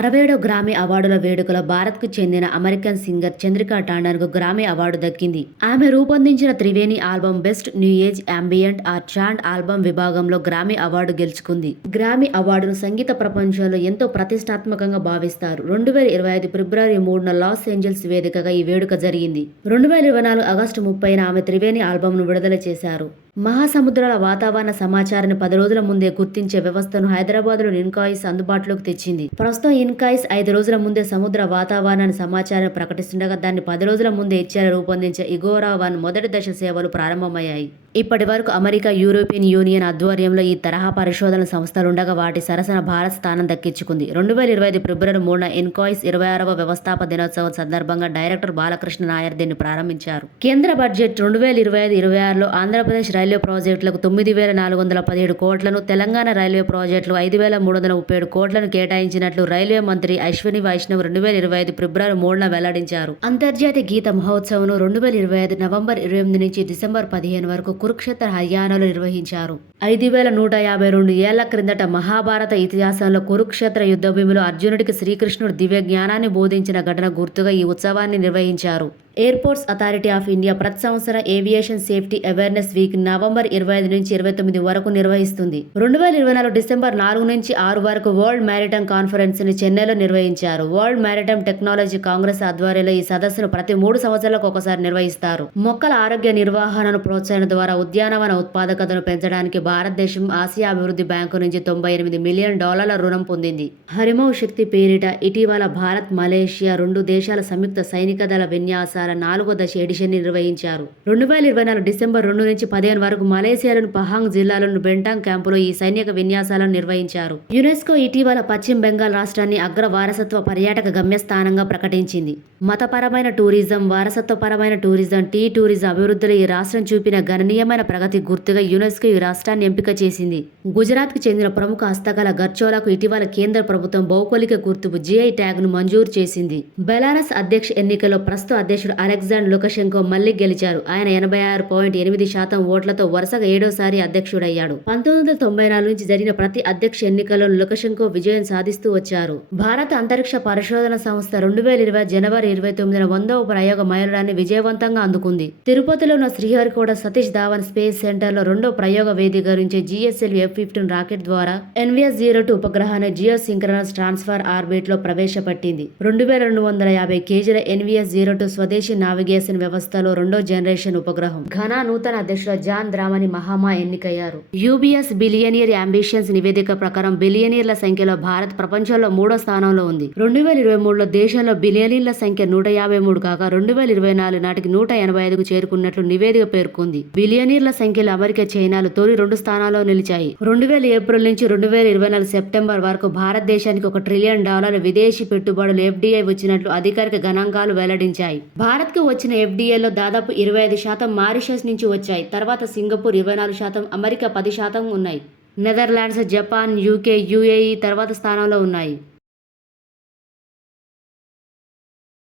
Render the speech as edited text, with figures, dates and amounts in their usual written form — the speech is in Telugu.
67వ గ్రామీ అవార్డుల వేడుకలో భారత్కు చెందిన అమెరికన్ సింగర్ చంద్రికా టాండన్కు గ్రామీ అవార్డు దక్కింది. ఆమె రూపొందించిన Triveni album best new age ambient or chant album విభాగంలో గ్రామీ అవార్డు గెలుచుకుంది. గ్రామీ అవార్డును సంగీత ప్రపంచంలో ఎంతో ప్రతిష్టాత్మకంగా భావిస్తారు. 2025 ఫిబ్రవరి 3న లాస్ ఏంజల్స్ వేదికగా ఈ వేడుక జరిగింది. 2024 ఆగస్టు 30న ఆమె త్రివేణి ఆల్బమ్ను విడుదల చేశారు. మహాసముద్రాల వాతావరణ సమాచారాన్ని 10 రోజుల ముందే గుర్తించే వ్యవస్థను హైదరాబాద్లో ఇన్కాయిస్ అందుబాటులోకి తెచ్చింది. ప్రస్తుతం ఇన్కాయిస్ 5 రోజుల ముందే సముద్ర వాతావరణ సమాచారాన్ని ప్రకటిస్తుండగా దాన్ని 10 రోజుల ముందే ఇచ్చేలా రూపొందించే ఇగోరా 1 మొదటి దశ సేవలు ప్రారంభమయ్యాయి. ఇప్పటి వరకు అమెరికా, యూరోపియన్ యూనియన్ ఆధ్వర్యంలో ఈ తరహా పరిశోధన సంస్థలుండగా వాటి సరసన భారత్ స్థానం దక్కించుకుంది. 2025 ఫిబ్రవరి 3న ఇన్కాయిస్ 26వ వ్యవస్థాపక దినోత్సవం సందర్భంగా డైరెక్టర్ బాలకృష్ణ నాయర్ దీన్ని ప్రారంభించారు. కేంద్ర బడ్జెట్ 2025-26లో ఆంధ్రప్రదేశ్ రైల్వే ప్రాజెక్టులకు 9,417 కోట్లను, తెలంగాణ రైల్వే ప్రాజెక్టులు 5,337 కోట్లను కేటాయించినట్లు రైల్వే మంత్రి అశ్విని వైష్ణవ్ 2025 ఫిబ్రవరి 3న వెల్లడించారు. అంతర్జాతీయ గీత మహోత్సవం 2025 నవంబర్ 28 నుంచి డిసెంబర్ 15 వరకు కురుక్షేత్ర హర్యానాలో నిర్వహించారు. 5,152 ఏళ్ల క్రిందట మహాభారత ఇతిహాసంలో కురుక్షేత్ర యుద్ధభూమిలో అర్జునుడికి శ్రీకృష్ణుడు దివ్య జ్ఞానాన్ని బోధించిన ఘటన గుర్తుగా ఈ ఉత్సవాన్ని నిర్వహించారు. ఎయిర్పోర్ట్స్ అథారిటీ ఆఫ్ ఇండియా ప్రతి సంవత్సరం aviation safety awareness week November 25 నుంచి 29 వరకు నిర్వహిస్తుంది. 2024 డిసెంబర్ 4 నుంచి 6 వరకు వరల్డ్ మ్యారిటైమ్ కాన్ఫరెన్స్ ని చెన్నైలో నిర్వహించారు. వరల్డ్ మ్యారిటైమ్ టెక్నాలజీ కాంగ్రెస్ ఆధ్వర్యంలో ఈ సదస్సును ప్రతి 3 సంవత్సరాలకు ఒకసారి నిర్వహిస్తారు. మొక్కల ఆరోగ్య నిర్వహణను ప్రోత్సహించడం ద్వారా ఉద్యానవన ఉత్పాదకతను పెంచడానికి భారతదేశం ఆసియా అభివృద్ధి బ్యాంకు నుంచి $98 మిలియన్ రుణం పొందింది. హరిమౌ శక్తి పేరిట ఇటీవల భారత్, మలేషియా 2 దేశాల సంయుక్త సైనిక దళ విన్యాసాల 4వ దశ ఎడిషన్ ని నిర్వహించారు. 2024 డిసెంబర్ 2 నుంచి 15 వరకు మలేసియాలోని పహాంగ్ జిల్లాలోని బెంటాంగ్ క్యాంపులో ఈ సైనిక విన్యాసాలను నిర్వహించారు. యునెస్కో ఇటీవల పశ్చిమ బెంగాల్ రాష్ట్రాన్ని అగ్ర వారసత్వ పర్యాటక గమ్యస్థానంగా ప్రకటించింది. మతపరమైన టూరిజం, వారసత్వపరమైన టూరిజం, టూరిజం అభివృద్ధిలో ఈ రాష్ట్రం చూపిన గణనీయమైన ప్రగతి గుర్తుగా యునెస్కో ఈ రాష్ట్రాన్ని ఎంపిక చేసింది. గుజరాత్కు చెందిన ప్రముఖ హస్తకళ గర్చోలాకు ఇటీవల కేంద్ర ప్రభుత్వం భౌగోళిక గుర్తింపు GI ట్యాగ్ను మంజూరు చేసింది. బెలారస్ అధ్యక్ష ఎన్నికల్లో ప్రస్తుత అధ్యక్షుడు అలెగ్జాండర్ లుకషెంకో మళ్లీ గెలిచారు. ఆయన 86.8% ఓట్లతో వరుసగా 7వసారి అధ్యక్షుడయ్యాడు. 1994 నుంచి జరిగిన ప్రతి అధ్యక్ష ఎన్నికల్లో లుకషెంకో విజయం సాధిస్తూ వచ్చారు. భారత అంతరిక్ష పరిశోధన సంస్థ 2020 జనవరి 29న 100వ ప్రయోగ మైలురాయిని విజయవంతంగా అందుకుంది. తిరుపతిలో ఉన్న శ్రీహరికోట సతీష్ ధావన్ స్పేస్ సెంటర్లో 2వ ప్రయోగ వేదిక నుంచి GSLV F-15 రాకెట్ ద్వారా NVS-02 ఉపగ్రహాన్ని జియో సింక్రనస్ ట్రాన్స్ఫర్ ఆర్బిట్ లో ప్రవేశపెట్టింది. 2250 కేజీల NVS-02 స్వదేశీ నావిగేషన్ వ్యవస్థలో 2వ జనరేషన్ ఉపగ్రహం. ఘనా నూతన అధ్యక్షుడు జాన్ ద్రామని మహామా ఎన్నికయ్యారు. UBS బిలియనియర్ అంబిషన్స్ నివేదిక ప్రకారం బిలియనీర్ల సంఖ్యలో భారత్ ప్రపంచంలో 3వ స్థానంలో ఉంది. 2023లో దేశంలో బిలియనీర్ల సంఖ్య 153 కాగా 2024 నాటికి 185కు చేరుకున్నట్లు నివేదిక పేర్కొంది. బిలియనీర్ల సంఖ్యలో అమెరికా, చైనాలు తొలి 2 స్థానాల్లో నిలిచాయి. 2000 ఏప్రిల్ నుంచి 2024 సెప్టెంబర్ వరకు భారతదేశానికి $1 ట్రిలియన్ విదేశీ పెట్టుబడులు FDI వచ్చినట్లు అధికారిక గణాంకాలు వెల్లడించాయి. భారత్కు వచ్చిన FDIలో దాదాపు 25% మారిషస్ నుంచి వచ్చాయి. తర్వాత సింగపూర్ 24%, అమెరికా 10% ఉన్నాయి. నెదర్లాండ్స్, జపాన్, UK, UAE తర్వాత స్థానంలో ఉన్నాయి.